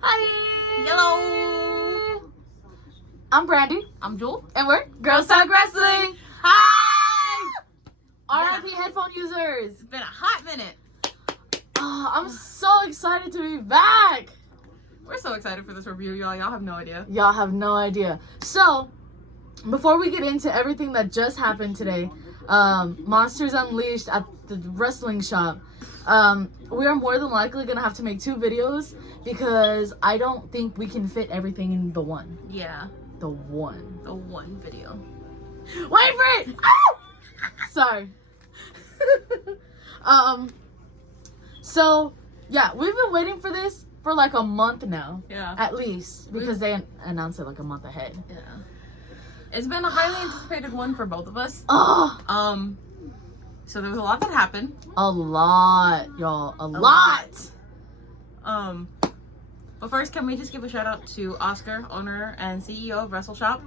Hi! Hello! I'm Brandy. I'm Jewel. And we're Girls Talk Wrestling! Hi! RIP headphone users! It's been a hot minute. I'm so excited to be back! We're so excited for this review, y'all. Y'all have no idea. Y'all have no idea. So, before we get into everything that just happened today, Monsters Unleashed at the wrestling shop, we are more than likely going to have to make 2 videos because I don't think we can fit everything in the one. Yeah. The one. The one video. Wait for it! Sorry. So, yeah, we've been waiting for this for like a month now. Yeah. At least. Because they announced it like a month ahead. Yeah. It's been a highly anticipated one for both of us. Oh! So there was a lot that happened. A lot, y'all. A lot! But first, can we just give a shout out to Oscar, owner and CEO of Wrestle Shop.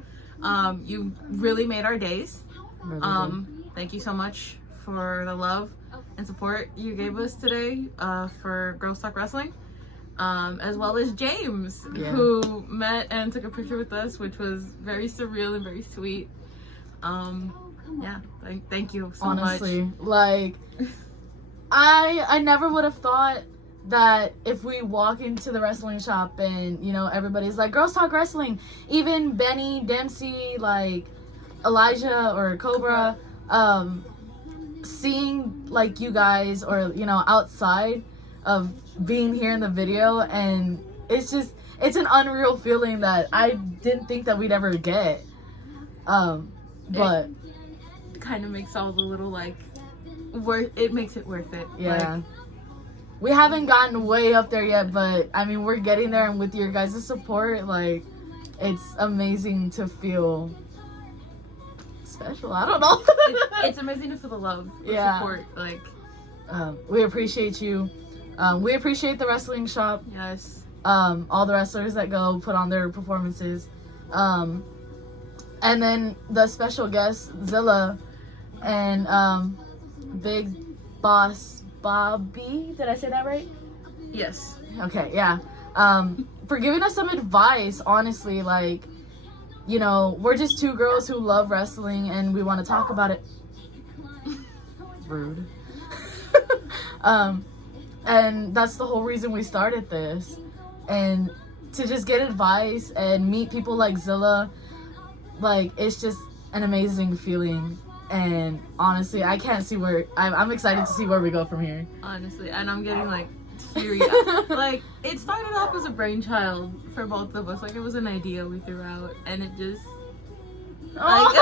You really made our days. Really Thank you so much for the love and support you gave us today for Girls Talk Wrestling. As well as James, who met and took a picture with us, which was very surreal and very sweet. Thank you so Honestly, much. like, I never would have thought that if we walk into the wrestling shop and, you know, everybody's like, Girls Talk Wrestling, even Benny, Dempsey, like, Elijah or Cobra, seeing, like, you guys or, you know, outside of being here in the video, and it's an unreal feeling that I didn't think that we'd ever get. But it kind of makes all the little, like, it makes it worth it. yeah. Like, we haven't gotten way up there yet, but I mean, we're getting there, and with your guys' support, like, it's amazing to feel special. I don't know. it's amazing to feel the love, the support. Like, we appreciate you. We appreciate the wrestling shop. yes. All the wrestlers that go put on their performances. And then the special guest, Zilla, and Big Boss Bobby. Did I say that right? Yes. Okay, yeah. For giving us some advice, honestly, like, you know, we're just 2 girls who love wrestling and we want to talk about it. Rude. And that's the whole reason we started this. And to just get advice and meet people like Zilla, like, it's just an amazing feeling. And honestly, I can't see where I'm excited to see where we go from here. Honestly, and I'm getting like teary. Like, it started off as a brainchild for both of us. Like, it was an idea we threw out, and it just like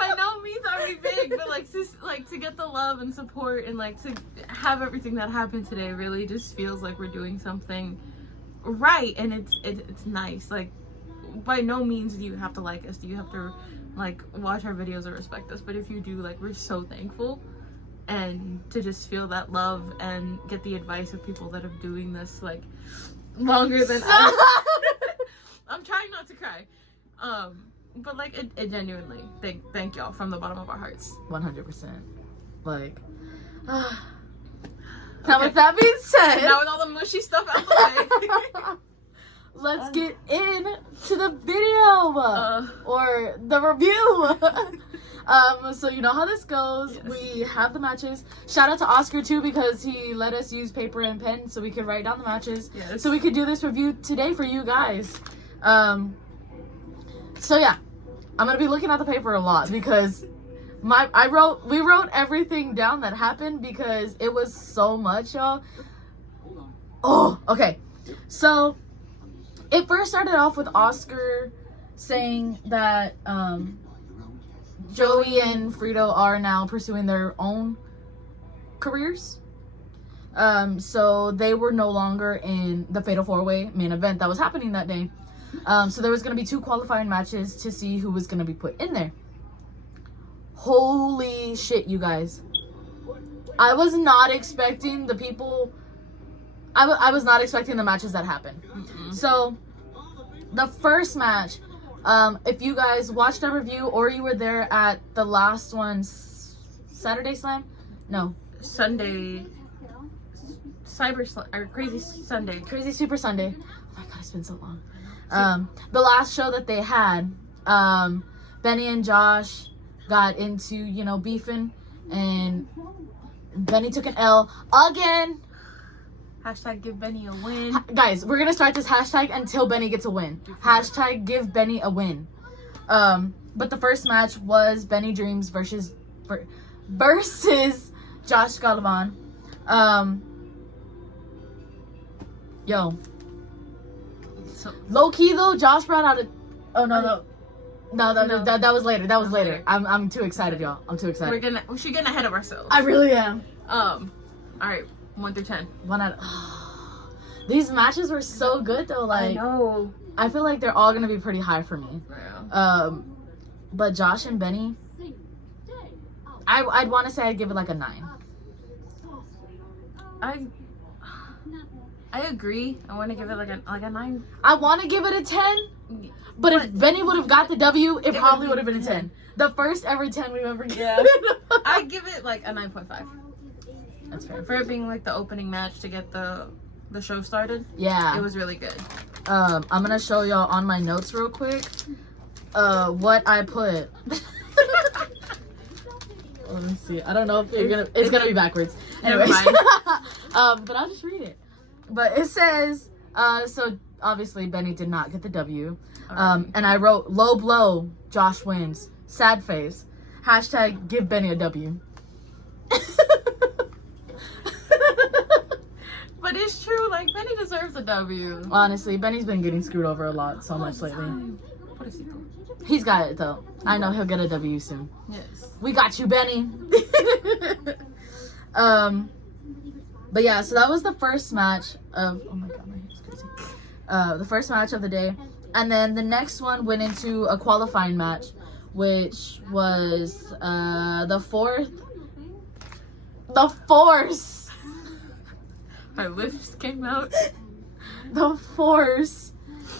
by no means are we big, but like to get the love and support and like to have everything that happened today really just feels like we're doing something right, and it's nice. Like, by no means do you have to like us, do you have to like watch our videos or respect us, but if you do, like, we're so thankful. And to just feel that love and get the advice of people that are doing this like longer than us. I'm trying not to cry, but like it genuinely thank y'all from the bottom of our hearts. 100%. Like, now with that being said, now with all the mushy stuff out the way, let's get into the video or the review. So you know how this goes. Yes. We have the matches. Shout out to Oscar too, because he let us use paper and pen so we could write down the matches. Yes. So we could do this review today for you guys. So yeah, I'm gonna be looking at the paper a lot because we wrote everything down that happened because it was so much, y'all. Oh, okay. So it first started off with Oscar saying that Joey and Frito are now pursuing their own careers. So they were no longer in the Fatal 4-Way main event that was happening that day. So there was going to be 2 qualifying matches to see who was going to be put in there. Holy shit, you guys. I was not expecting the people... I was not expecting the matches that happened. Mm-hmm. So the first match... if you guys watched our review or you were there at the last one, Saturday Slam? No. Sunday Crazy Sunday. Crazy Super Sunday. Oh my god, it's been so long. The last show that they had, Benny and Josh got into, you know, beefing, and Benny took an L again. Hashtag give Benny a win. Guys, we're gonna start this hashtag until Benny gets a win. Hashtag give Benny a win. But the first match was Benny Dreams versus Josh Galvan. Yo. So, Low key though, Josh brought out a. Oh no. That was later. That was later. Okay. I'm too excited, y'all. I'm too excited. we should get ahead of ourselves. I really am. All right, 1 through 10. 1 out of. These matches were so good though. Like, I know. I feel like they're all gonna be pretty high for me. Yeah. But Josh and Benny, I'd want to say I'd give it like a 9. I agree. I want to give it like a 9. I want to give it a 10, but if Benny would have got the W, it probably would have been a 10. The first ever 10 we've ever given. Yeah. I give it like a 9.5. That's fair. For it being like the opening match to get the show started. Yeah. It was really good. I'm gonna show y'all on my notes real quick. What I put. Let me see. I don't know if it's gonna be backwards. Never Anyways. mind. But I'll just read it. But it says, so obviously Benny did not get the W. And I wrote, low blow, Josh wins. Sad face. Hashtag give Benny a W. But it's true, like Benny deserves a W. Honestly, Benny's been getting screwed over a lot so much lately. He's got it though. I know he'll get a W soon. Yes. We got you, Benny. But yeah, so that was the first match of. Oh my god, my hair's crazy. The first match of the day, and then the next one went into a qualifying match, which was the fourth. The Force. My lips came out. The Force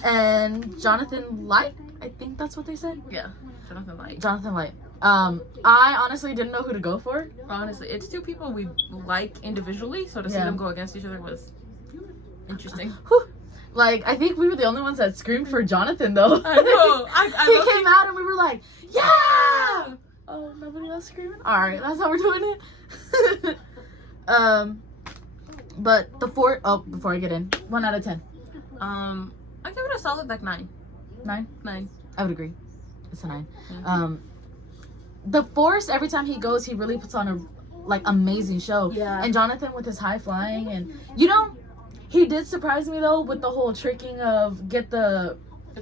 and Jonathan Light. I think that's what they said. Yeah, Jonathan Light. Jonathan Light. I honestly didn't know who to go for. Honestly, it's two people we like individually, so to see them go against each other was interesting. Whew. Like, I think we were the only ones that screamed for Jonathan, though. I know. He came out and we were like, yeah! Oh, nobody else screaming? Alright, that's how we're doing it. But the fourth... Oh, before I get in. 1 out of 10. I give it a solid, like, 9. 9? 9. I would agree. It's a 9. Mm-hmm. The Force, every time he goes, he really puts on a, like, amazing show. Yeah. And Jonathan with his high flying and... You know... He did surprise me though with the whole tricking of get the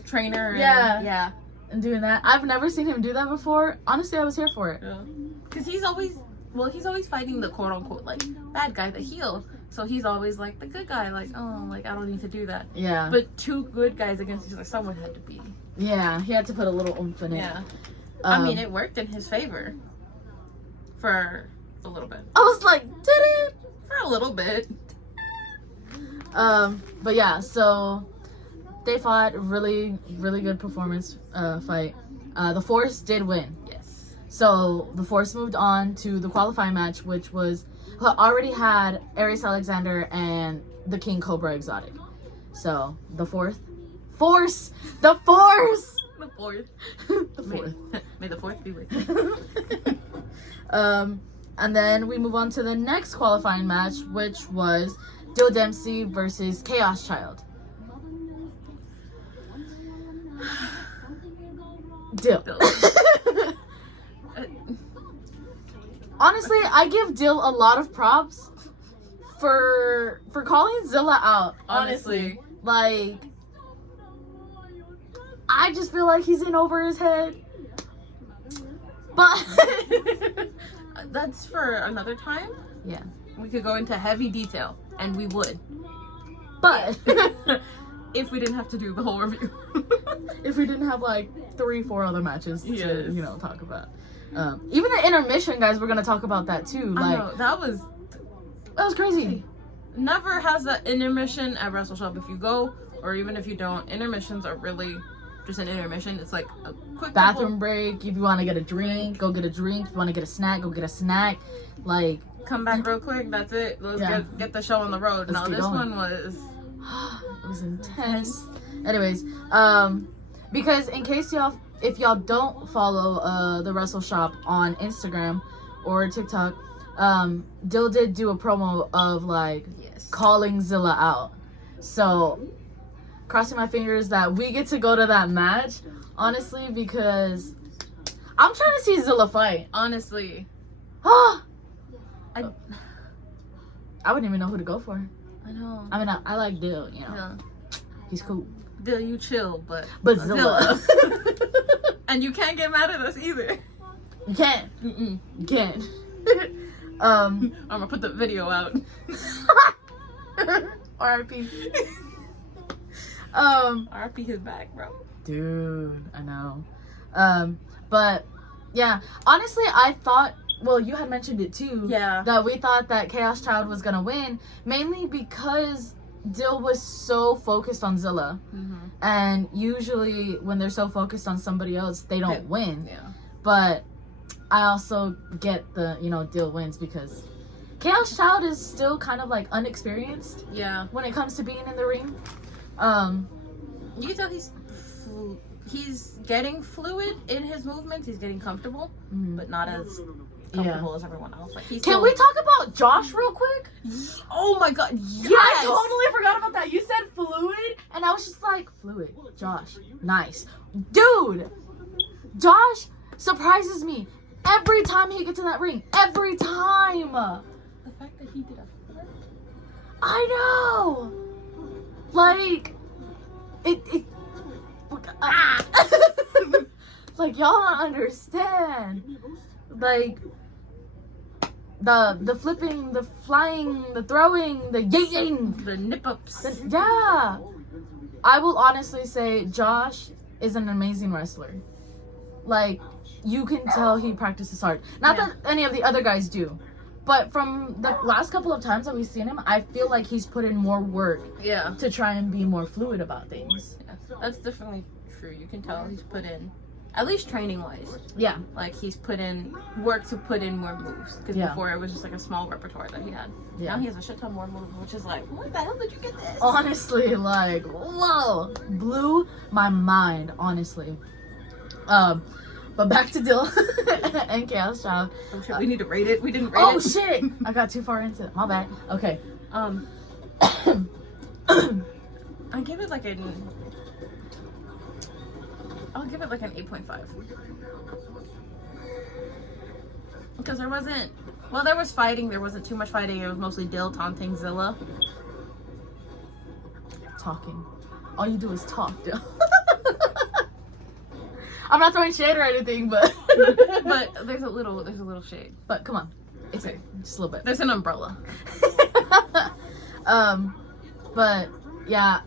trainer. Yeah. And doing that. I've never seen him do that before. Honestly, I was here for it. Yeah. Because he's always fighting the quote unquote like bad guy, the heel. So he's always like the good guy, like, oh, like I don't need to do that. Yeah. But two good guys against each other, someone had to be. Yeah, he had to put a little oomph in it. Yeah. I mean, it worked in his favor. For a little bit. I was like, did it? For a little bit. But yeah, so they fought really, really good performance fight. The Force did win. Yes. So the Force moved on to the qualifying match, which was already had Aries Alexander and the King Cobra Exotic. So the Force. The Force. May the fourth be with you. And then we move on to the next qualifying match, which was Dill Dempsey versus Chaos Child. Dill. Honestly, I give Dill a lot of props for calling Zilla out. Honestly. Like, I just feel like he's in over his head. But that's for another time. Yeah. We could go into heavy detail, and we would. But if we didn't have to do the whole review. If we didn't have like 3-4 other matches to, Yes. talk about. Even the intermission, guys, we're gonna talk about that too. I Like, know, that was crazy. Never has an intermission at Wrestle Shop. If you go, or even if you don't, intermissions are really just an intermission. It's like a quick Bathroom break. If you want to get a drink, go get a drink. If you want to get a snack, go get a snack. Like, come back real quick. That's it. Let's Yeah. get the show on the road. Let's No, get this going. one was. It was intense. Anyways, because in case if y'all don't follow the Wrestle Shop on Instagram or TikTok, Dill did do a promo of like Yes. calling Zilla out. So crossing my fingers that we get to go to that match, honestly, because I'm trying to see Zilla fight. Honestly, I I wouldn't even know who to go for. I know. I mean, I like Dill, you know. Yeah. He's cool. Dill, you chill, but Zilla. and you can't get mad at us either. You can't. Mm-mm. You can't. I'm gonna put the video out. R.I.P. RP his back, bro. Dude, I know. But yeah, honestly, I thought. Well, you had mentioned it too. Yeah. That we thought that Chaos Child was gonna win, mainly because Dill was so focused on Zilla, and usually when they're so focused on somebody else, they don't win. Yeah. But I also get the Dill wins because Chaos Child is still kind of like unexperienced Yeah. when it comes to being in the ring. You can tell he's getting fluid in his movements. He's getting comfortable, but not as comfortable as everyone else. Like Can we talk about Josh real quick? Oh my god, yes! I totally forgot about that. You said fluid, and I was just like, fluid. Josh, nice. Dude, Josh surprises me every time he gets in that ring. Every time. The fact that he did a flip. I know. Like, it ah. Like, y'all don't understand. Like, the flipping, the flying, the throwing, the yeeting. The nip-ups. Yeah. I will honestly say Josh is an amazing wrestler. Like, you can tell he practices hard. Not that any of the other guys do. But from the last couple of times that we've seen him, I feel like he's put in more work to try and be more fluid about things. Yeah. That's definitely true. You can tell he's put in, at least training-wise. Yeah. Like, he's put in work to put in more moves. Because before it was just like a small repertoire that he had. Yeah. Now he has a shit ton more moves, which is like, what the hell did you get this? Honestly, like, whoa. Blew my mind, honestly. But back to Dill and Chaos Child. Oh shit, we need to rate it. We didn't rate it. Oh shit! I got too far into it. My bad. Okay. I give it like I'll give it like an 8.5. Because there wasn't, well, there was fighting. There wasn't too much fighting. It was mostly Dill taunting Zilla. Talking. All you do is talk, Dill. I'm not throwing shade or anything, but But there's a little shade. But come on, it's okay, just a little bit. There's an umbrella. But yeah,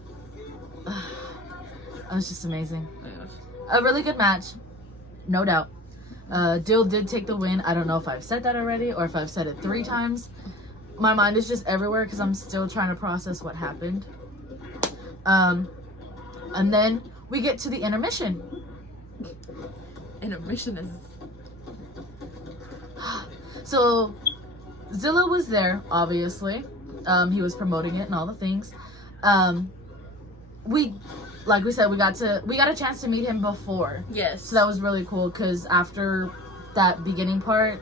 it was just amazing. A really good match, no doubt. Dill did take the win. I don't know if I've said that already or if I've said it 3 times. My mind is just everywhere because I'm still trying to process what happened. And then we get to the intermission. Intermission is... So Zilla was there, obviously. He was promoting it and all the things. Like we said, we got a chance to meet him before. Yes. So that was really cool because after that beginning part,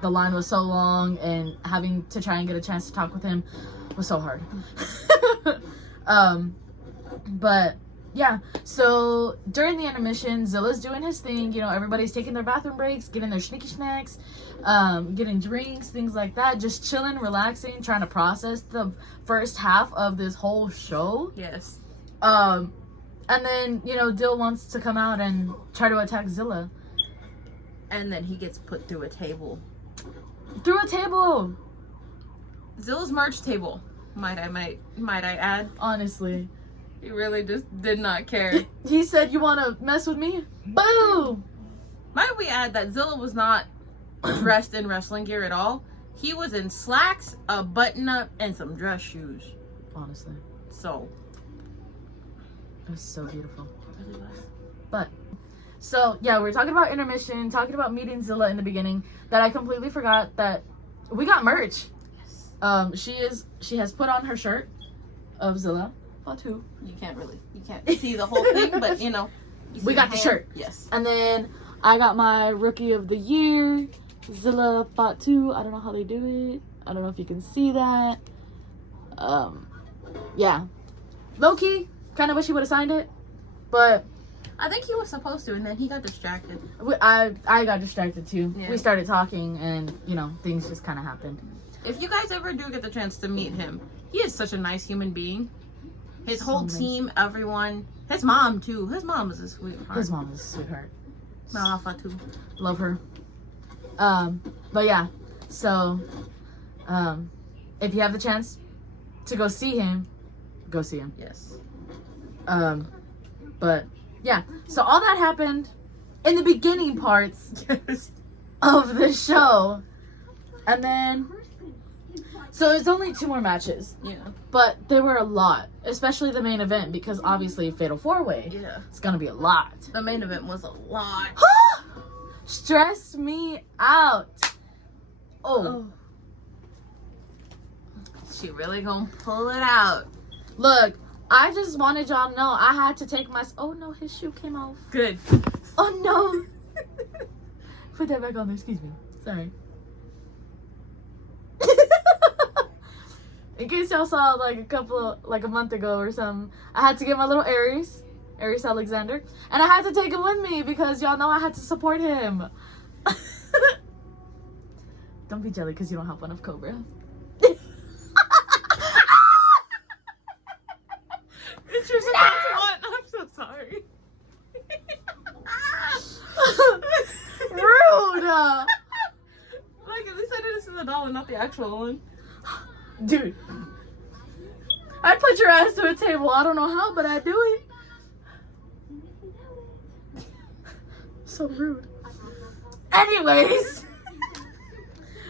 the line was so long and having to try and get a chance to talk with him was so hard. But yeah, so during the intermission, Zilla's doing his thing. You know, everybody's taking their bathroom breaks, getting their sneaky snacks, getting drinks, things like that. Just chilling, relaxing, trying to process the first half of this whole show. Yes. And then, you know, Dill wants to come out and try to attack Zilla. And then he gets put through a table. Through a table! Zilla's merch table, might I add. Honestly. He really just did not care. He said, "You want to mess with me?" Boom! Might we add that Zilla was not dressed in wrestling gear at all. He was in slacks, a button-up, and some dress shoes. Honestly. So. It was so beautiful. It really was. But, so, yeah, we were talking about intermission, talking about meeting Zilla in the beginning, that I completely forgot that we got merch. She has put on her shirt of Zilla Fatu. You can't see the whole thing, but you know. We got the shirt. Yes. And then I got my Rookie of the Year, Zilla Fatu. I don't know how they do it. I don't know if you can see that. Yeah. Low-key, kind of wish he would have signed it. But I think he was supposed to, and then he got distracted. I got distracted too. Yeah. We started talking and, you know, things just kind of happened. If you guys ever do get the chance to meet him, he is such a nice human being. His whole nice. team, everyone. His mom, too. His mom is a sweetheart. His mom is a sweetheart. Mama Fatu. Love her. But yeah, so if you have the chance to go see him, go see him. Yes. But yeah, so all that happened in the beginning parts Yes. of the show, and then so it's only 2 more matches, Yeah. but there were a lot, especially the main event, because obviously Fatal 4-Way. Yeah. It's gonna be a lot. The main event was a lot. Stressed me out. Oh, She really gonna pull it out. look, I just wanted y'all to know I had to take my. Oh no, his shoe came off. Good. Oh no. Put that back on there. Excuse me. Sorry. In case y'all saw like a month ago or something, I had to get my little Aries Alexander, and I had to take him with me because y'all know I had to support him. Don't be jelly because you don't have one of Cobra. It's your second one. I'm so sorry. Rude. Like, at least I did this in the doll and not the actual one. Dude, I put your ass to a table. I don't know how, but I do it. So rude. Anyways,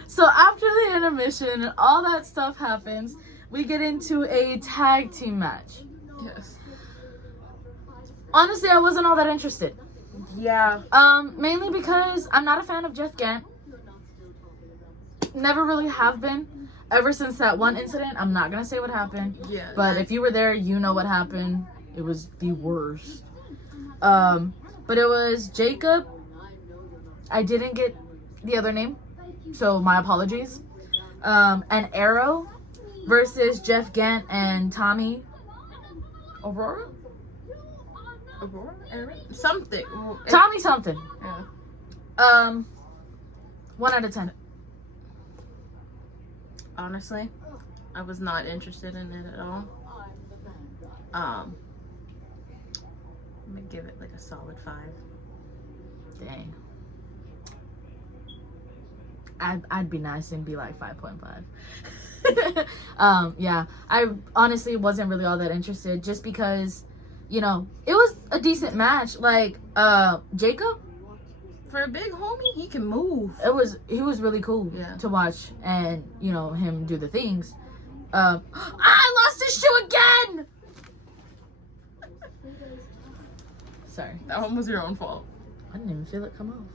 so after the intermission and all that stuff happens, we get into a tag team match. Yes. Honestly, I wasn't all that interested. Yeah. Mainly because I'm not a fan of Jeff Gant. Never really have been. Ever since that one incident, I'm not gonna say what happened. Yeah. But if you were there, you know what happened. It was the worst. But it was Jacob. I didn't get the other name, so my apologies. And Arrow versus Jeff Gant and Tommy Aurora? Something. Tommy something. Yeah. 1 out of 10. Honestly, I was not interested in it at all. I'm gonna give it like a solid 5. Dang. I'd be nice and be like 5.5. Yeah, I honestly wasn't really all that interested just because, you know, it was a decent match. Like, Jacob, For a big homie, he can move. he was really cool Yeah. to watch, and you know, him do the things. I lost his shoe again. Sorry, That one was your own fault. I didn't even feel it come off.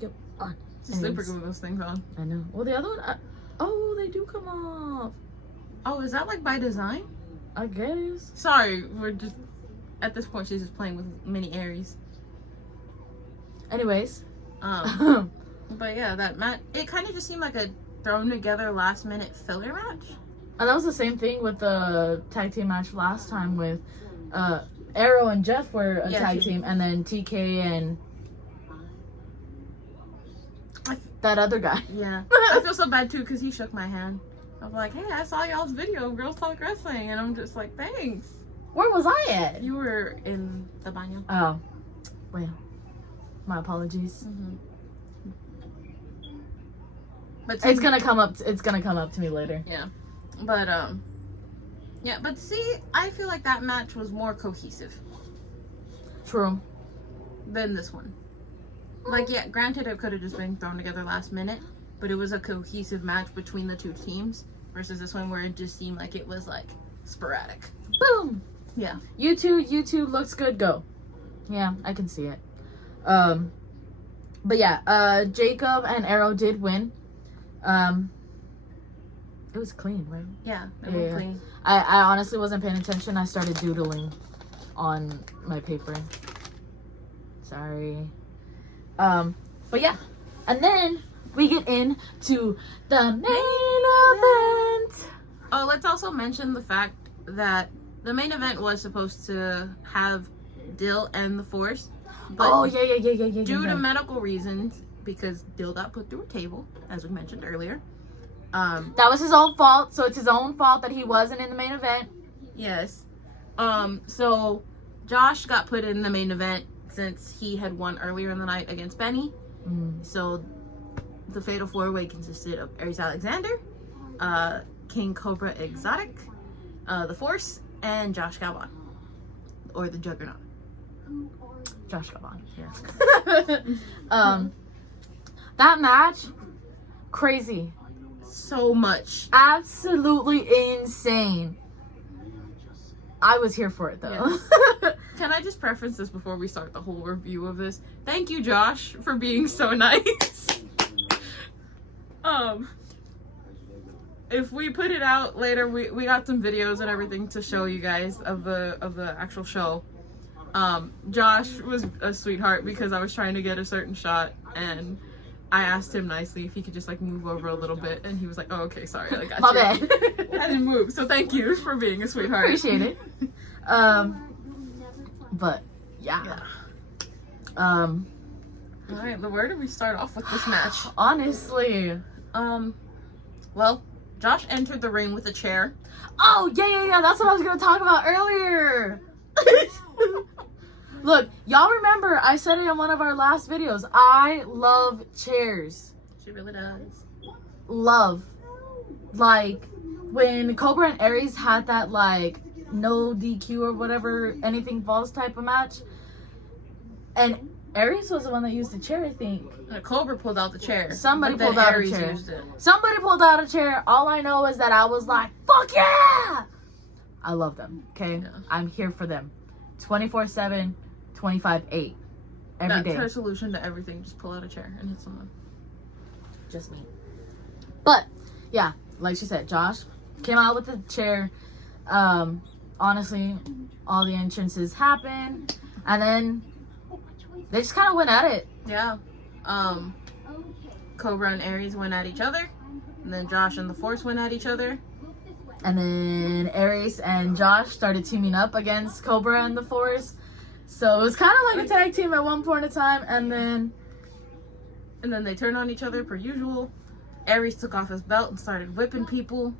Yep. On. Super Anyways. glue those things on. I know. Well, the other one, oh, they do come off. Oh, is that like by design? I guess. Sorry, we're just at this point. She's just playing with mini Aries. Anyways. But yeah, that match. It kind of just seemed like a thrown together last minute filler match. And that was the same thing with the tag team match last time with Arrow and Jeff were a tag team, and then TK and that other guy. Yeah, I feel so bad too because he shook my hand. I was like, "Hey, I saw y'all's video of Girls Talk Wrestling," and I'm just like, "Thanks." Where was I at? You were in the baño. Oh, well, my apologies. Mm-hmm. But It's gonna come up. It's gonna come up to me later. Yeah, but yeah, but see, I feel like that match was more cohesive True. than this one. Like, yeah, granted, it could have just been thrown together last minute, but it was a cohesive match between the two teams versus this one where it just seemed like it was like sporadic. Boom. Yeah. You two looks good. Go. Yeah, I can see it. But yeah, Jacob and Arrow did win. It was clean, right? Yeah, it Yeah. went clean. I honestly wasn't paying attention. I started doodling on my paper. Sorry. But yeah. And then we get into the main event. Oh, let's also mention the fact that the main event was supposed to have Dill and the Force, but Oh yeah. due to medical reasons, because Dill got put through a table, as we mentioned earlier. That was his own fault, so it's his own fault that he wasn't in the main event. Yes. So Josh got put in the main event since he had won earlier in the night against Benny. So the Fatal 4-Way consisted of Aries Alexander, King Cobra Exotic, the Force, and Josh Galvan, or the Juggernaut. Josh Galvan, yeah. That match, crazy. So much. Absolutely insane. I was here for it though. Can I just preface this before we start the whole review of this? Thank you, Josh, for being so nice. If we put it out later, we got some videos and everything to show you guys of the actual show. Josh was a sweetheart because I was trying to get a certain shot and I asked him nicely if he could just like move over a little bit, and he was like, "Oh, okay, sorry, I got My you." bad. I didn't move, so thank you for being a sweetheart. Appreciate it. But yeah. All right, where do we start off with this match? Honestly. Well, Josh entered the ring with a chair. Oh yeah. That's what I was gonna talk about earlier. Look, y'all remember I said it in one of our last videos. I love chairs. She really does. Love. Like when Cobra and Aries had that like no DQ or whatever, anything falls type of match. And Aries was the one that used the chair, I think. And Cobra pulled out the chair. Somebody but then pulled out a Aries chair. used it. Somebody pulled out a chair. All I know is that I was like, fuck yeah! I love them, okay? Yeah. I'm here for them. 24/7, 25/8. Every day. That's her solution to everything. Just pull out a chair and hit someone. Just me. But, yeah, like she said, Josh came out with the chair. Honestly, all the entrances happened. And then they just kind of went at it. Yeah. Cobra and Aries went at each other. And then Josh and the Force went at each other. And then Aries and Josh started teaming up against Cobra and the Force. So it was kind of like a tag team at one point in time. And then they turned on each other per usual. Aries took off his belt and started whipping people.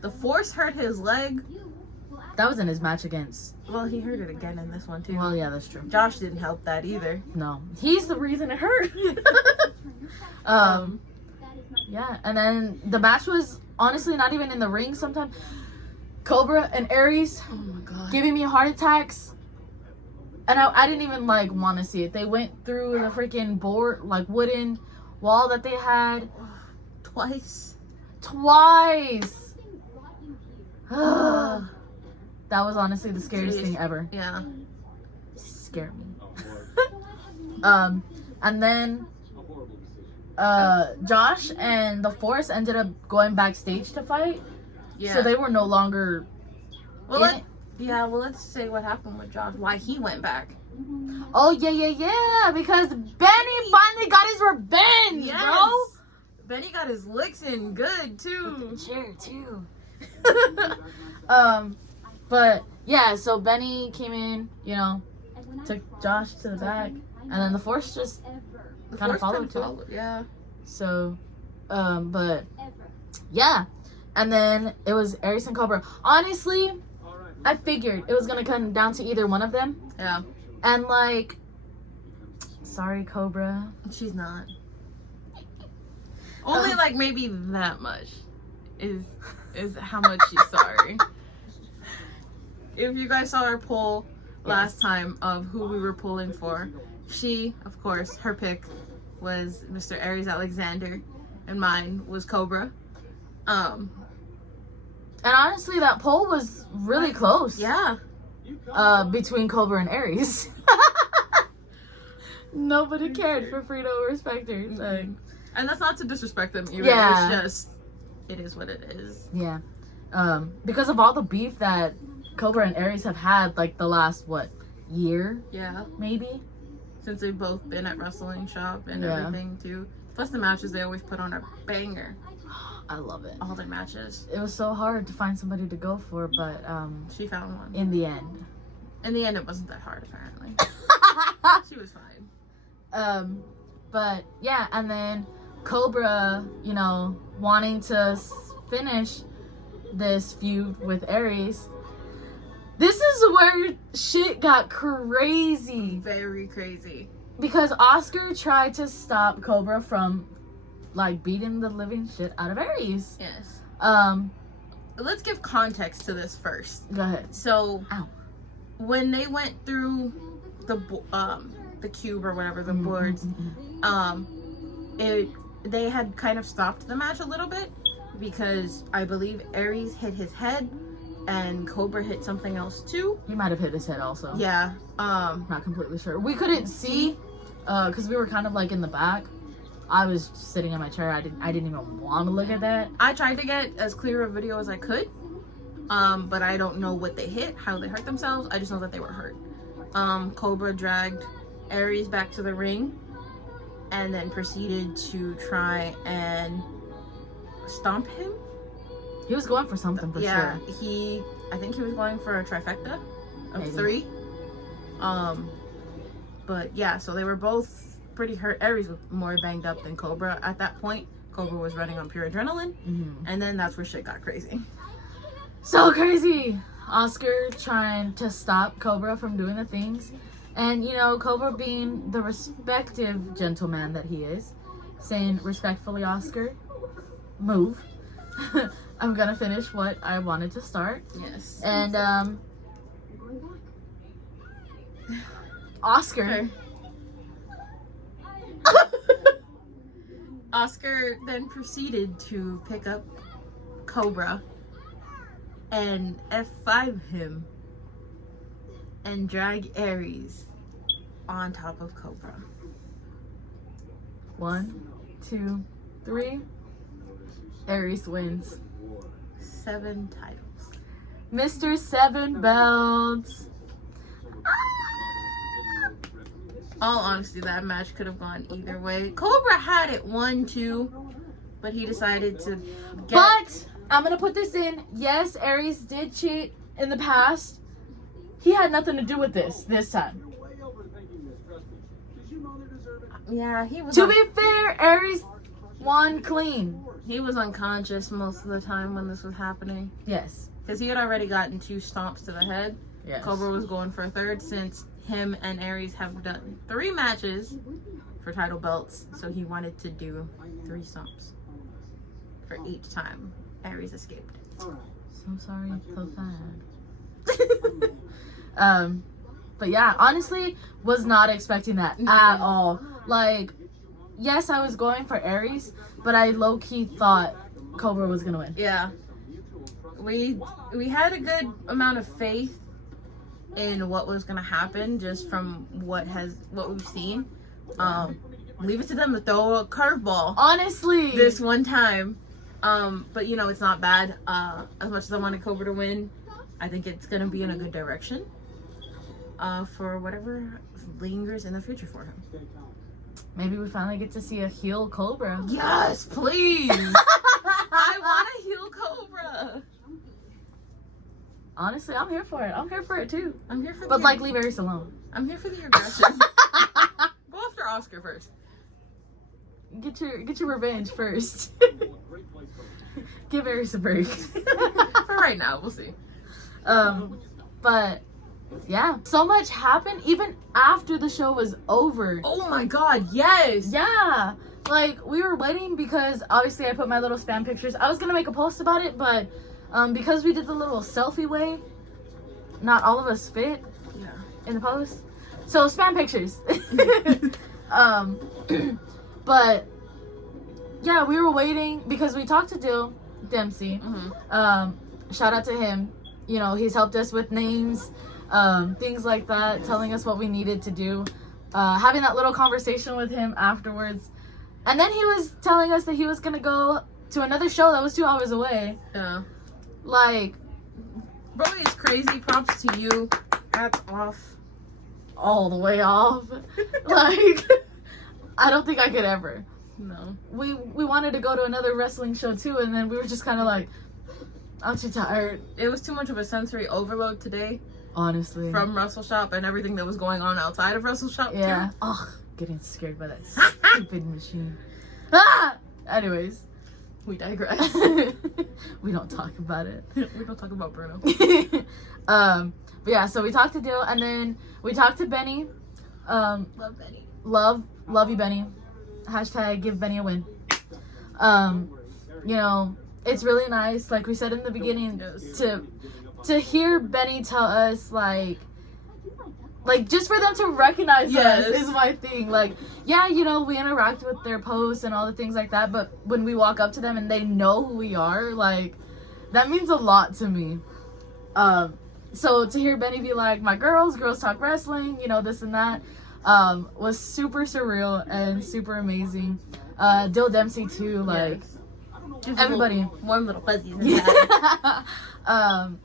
The Force hurt his leg. that was in his match against. Well, he hurt it again in this one too. Well, yeah, that's true. Josh didn't help that either. No, he's the reason it hurt. Yeah, and then the match was honestly not even in the ring. Sometimes Cobra and Aries Oh my god. giving me heart attacks, and I didn't even like want to see it. They went through the freaking board, like wooden wall that they had Twice. That was honestly the scariest thing ever. Yeah. Scared me. And then Josh and the Force ended up going backstage to fight. Yeah. So they were no longer Well, let's say what happened with Josh. Why he went back. Oh yeah, because Benny finally got his revenge, bro. Benny got his licks in good too. Chair too. But yeah, so Benny came in, you know, took Josh to the back, and then the Force just kind of followed too. Yeah. So, but yeah, and then it was Aries and Cobra. Honestly, I figured it was gonna come down to either one of them. Yeah. And like, sorry, Cobra. She's not. Only like maybe that much is how much she's sorry. If you guys saw our poll last time of who we were pulling for, she, of course, her pick was Mr. Aries Alexander, and mine was Cobra. And honestly, that poll was really close. Yeah. Between Cobra and Aries. Nobody cared for Frito or Spectre. Like, And that's not to disrespect them either. Yeah. It's just, it is what it is. Yeah. Because of all the beef that Cobra and Aries have had, like, the last, year? Yeah. Maybe? Since they've both been at Wrestling Shop and Yeah. everything, too. Plus the matches they always put on a banger. I love it. All their matches. It was so hard to find somebody to go for, but, She found one. in the end. In the end, it wasn't that hard, apparently. She was fine. But, yeah, and then Cobra, wanting to finish this feud with Aries. This is where shit got crazy. Very crazy. Because Oscar tried to stop Cobra from, beating the living shit out of Aries. Yes. Let's give context to this first. Go ahead. So, Ow. when they went through the cube or whatever, the boards, they had kind of stopped the match a little bit because I believe Aries hit his head and Cobra hit something else too. He might have hit his head also. Yeah. Not completely sure. We couldn't see because we were kind of in the back. I was sitting in my chair. I didn't even want to look at that. I tried to get as clear a video as I could. But I don't know what they hit, how they hurt themselves. I just know that they were hurt. Cobra dragged Aries back to the ring and then proceeded to try and stomp him. He was going for something for sure. I think he was going for a trifecta of Maybe. 3. But yeah, so they were both pretty hurt. Aries was more banged up than Cobra at that point. Cobra was running on pure adrenaline. And then that's where shit got crazy. So crazy. Oscar trying to stop Cobra from doing the things. And, Cobra being the respective gentleman that he is, saying respectfully, Oscar, move. I'm gonna finish what I wanted to start. Yes. And, Oscar. Okay. Oscar then proceeded to pick up Cobra and F5 him and drag Aries on top of Cobra. 1, 2, 3. Aries wins. 7 titles. Mr. 7 Belts. All honesty, that match could have gone either way. Cobra had it 1-2, but he decided to get... But I'm gonna put this in. Yes, Aries did cheat in the past. He had nothing to do with this time. Yeah, he was... To be fair, Aries won clean. He was unconscious most of the time when this was happening. Yes. Because he had already gotten 2 stomps to the head. Yes. Cobra was going for a third since him and Aries have done 3 matches for title belts. So he wanted to do 3 stomps for each time Aries escaped. So sorry, so sad. But yeah, honestly, was not expecting that at all. Yes, I was going for Aries, but I low-key thought Cobra was gonna win. Yeah. We had a good amount of faith in what was gonna happen just from what we've seen. Leave it to them to throw a curveball. Honestly, This one time. But it's not bad. As much as I wanted Cobra to win, I think it's gonna be in a good direction. For whatever lingers in the future for him. maybe we finally get to see a heel Cobra. Yes, please. I want a heel Cobra. Honestly, I'm here for it. I'm here for it too. I'm here for But the leave Aries alone. I'm here for the aggression. Go after Oscar first. Get your revenge first. Give Aries a break. For right now, we'll see. But yeah, so much happened even after the show was over. Oh my god, yes! Yeah, we were waiting because obviously I put my little spam pictures. I was gonna make a post about it, but because we did the little selfie way, not all of us fit Yeah. in the post. So spam pictures. But yeah, we were waiting because we talked to Dill Dempsey. Shout out to him. He's helped us with names, things like that, telling us what we needed to do. Having that little conversation with him afterwards, And then he was telling us that he was gonna go to another show that was 2 hours away. Yeah. Like, bro, it's crazy. Props to you. Hats off. all the way off. Like, I don't think I could ever. No. We wanted to go to another wrestling show too, and then we were just kind of like, I'm too tired. It was too much of a sensory overload today Honestly. from Wrestle Shop and everything that was going on outside of Wrestle Shop Yeah. too. Ugh, getting scared by that stupid machine. Ah! Anyways. We digress. We don't talk about it. We don't talk about Bruno. But yeah, so we talked to Dill, and then we talked to Benny. Love Benny. Love you, Benny. Hashtag give Benny a win. You know, it's really nice, like we said in the beginning, Yes. to hear Benny tell us, like just for them to recognize Yes. us is my thing. Like, yeah, you know, we interact with their posts and all the things like that, but when we walk up to them and they know who we are, like, that means a lot to me. So to hear Benny be like, my girls talk wrestling, you know, this and that, was super surreal and super amazing. Dill Dempsey too, like, Yes. everybody. Warm little fuzzies inside.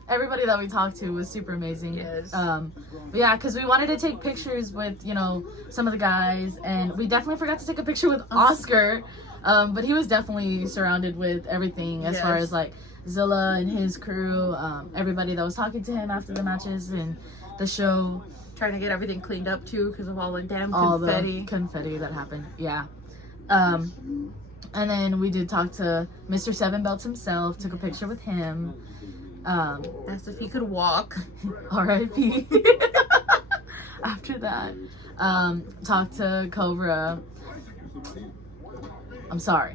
Everybody that we talked to was super amazing. Yes. But yeah, because we wanted to take pictures with, you know, some of the guys, and we definitely forgot to take a picture with Oscar, but he was definitely surrounded with everything as far Yes. as like Zilla and his crew, everybody that was talking to him after the matches and the show, Trying to get everything cleaned up too because of all the damn all confetti. the confetti that happened. Yeah. And then we did talk to Mr. Seven Belts himself, took a picture with him. That's if he could walk. R.I.P. After that, talked to Cobra. I'm sorry.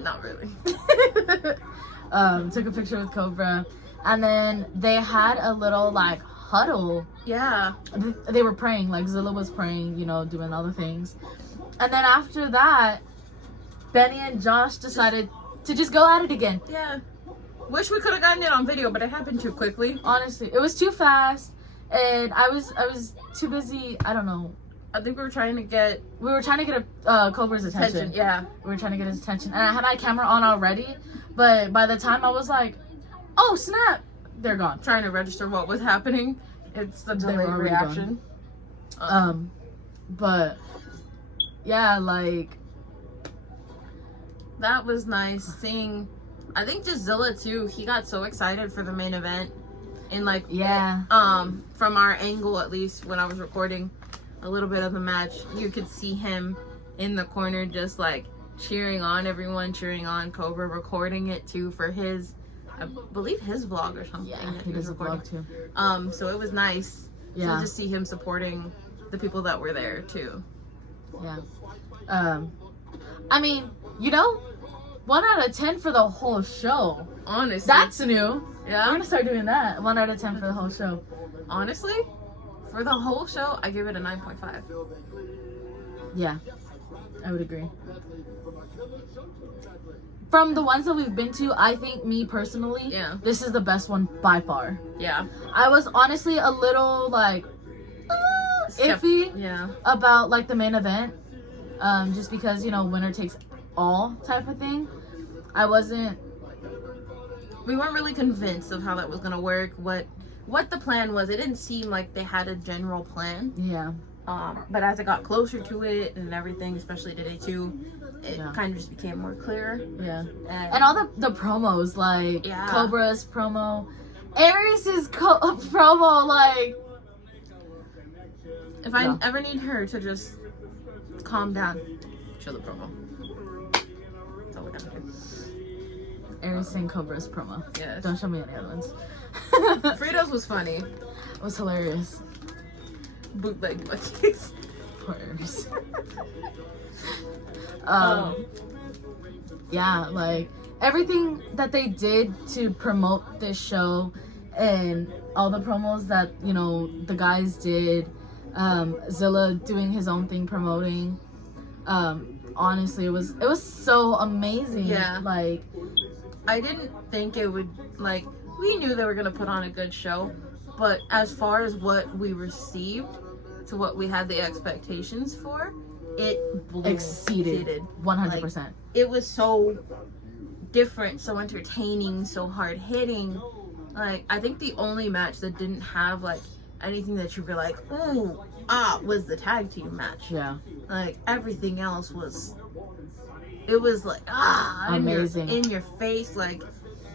Not really. Took a picture with Cobra, and then they had a little like huddle. Yeah. They were praying, like Zilla was praying, you know, doing all the things. And then after that, Benny and Josh decided to just go at it again. Yeah. Wish we could have gotten it on video, but it happened too quickly. Honestly, it was too fast, and I was too busy. I don't know. I think we were trying to get We were trying to get Cobra's attention. attention. Yeah. We were trying to get his attention, and I had my camera on already. But by the time I was like, "Oh snap!" they're gone. Trying to register what was happening. It's the They were delayed already reaction. But yeah, like That was nice seeing. I think just Zilla too. He got so excited for the main event, and like yeah, from our angle at least when I was recording a little bit of the match, you could see him in the corner just like cheering on everyone, cheering on Cobra, recording it too for his, I believe his vlog or something. yeah, that he was does a vlog too. So it was nice Yeah, to just see him supporting the people that were there too. yeah. I mean, you know, 1 out of 10 for the whole show. Honestly, That's new. I'm yeah. gonna start doing that. 1 out of 10 for the whole show. Honestly, for the whole show, I give it a 9.5. Yeah, I would agree. From the ones that we've been to, I think me personally, Yeah. this is the best one by far. Yeah. I was honestly a little like iffy Yeah. about like the main event, just because, you know, winner takes all type of thing. I wasn't. We weren't really convinced of how that was gonna work. What the plan was. It didn't seem like they had a general plan. Yeah. But as it got closer to it and everything, especially today too, it Yeah. kind of just became more clear. Yeah. And, And all the promos, like Yeah. Cobra's promo, Aries' promo, like. if I Yeah. ever need her to just calm down, show the promo. That's all we gotta do. Aries saying Cobra's promo. Yes. Don't show me any other ones. Fritos was funny. It was hilarious. Bootleg buckies. Poor Aries. Oh. Yeah, like everything that they did to promote this show and all the promos that, you know, the guys did, Zilla doing his own thing promoting, honestly it was so amazing. Yeah. Like, I didn't think it would, like, we knew they were going to put on a good show, but as far as what we received to what we had the expectations for, it blew, exceeded 100%. It was so different, so entertaining, so hard hitting. Like, I think the only match that didn't have like anything that you were like, ooh, was the tag team match. Yeah. Like, everything else was, it was like, amazing. in your face. Like,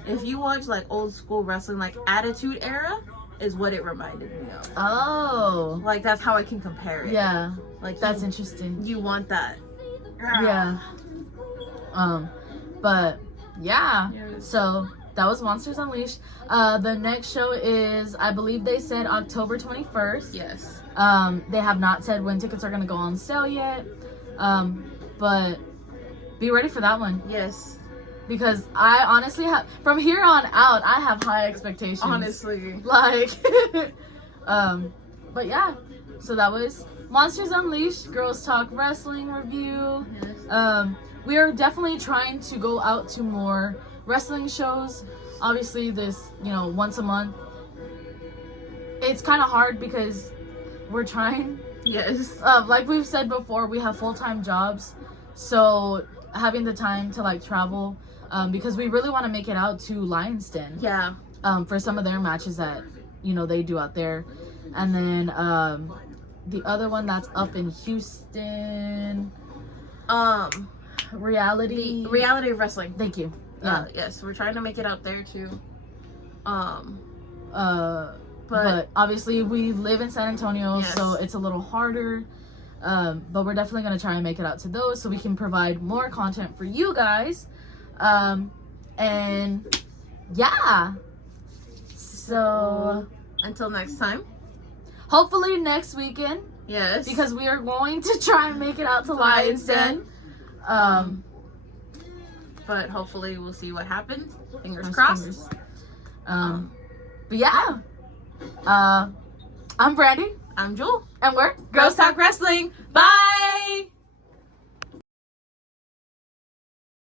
if you watch like old school wrestling, like Attitude Era is what it reminded me of. Oh. Like, that's how I can compare it. Yeah. Like, That's interesting. you want that. Yeah. But yeah. Yes. So that was Monsters Unleashed. The next show is, I believe they said October 21st. Yes. They have not said when tickets are gonna go on sale yet. But be ready for that one. Yes. Because I honestly have, from here on out, I have high expectations. Honestly. Like, but yeah. So that was Monsters Unleashed, Girls Talk Wrestling review. Yes. We are definitely trying to go out to more wrestling shows. Obviously, this, once a month. It's kind of hard because we're trying. Yes. Like we've said before, we have full-time jobs. So having the time to like travel, because we really want to make it out to Lion's Den. Yeah. For some of their matches that, they do out there. And then the other one that's up in Houston, Reality. The Reality of Wrestling. Thank you. Yeah. Yes, we're trying to make it out there too. But obviously we live in San Antonio, Yes. so it's a little harder. But we're definitely gonna try and make it out to those so we can provide more content for you guys. And yeah. So until next time. hopefully next weekend, Yes. because we are going to try and make it out to Lion's Den. But hopefully we'll see what happens. Fingers Cross crossed. fingers. But yeah. I'm Brandy, I'm Jewel. and we're Girls Talk Wrestling. Bye.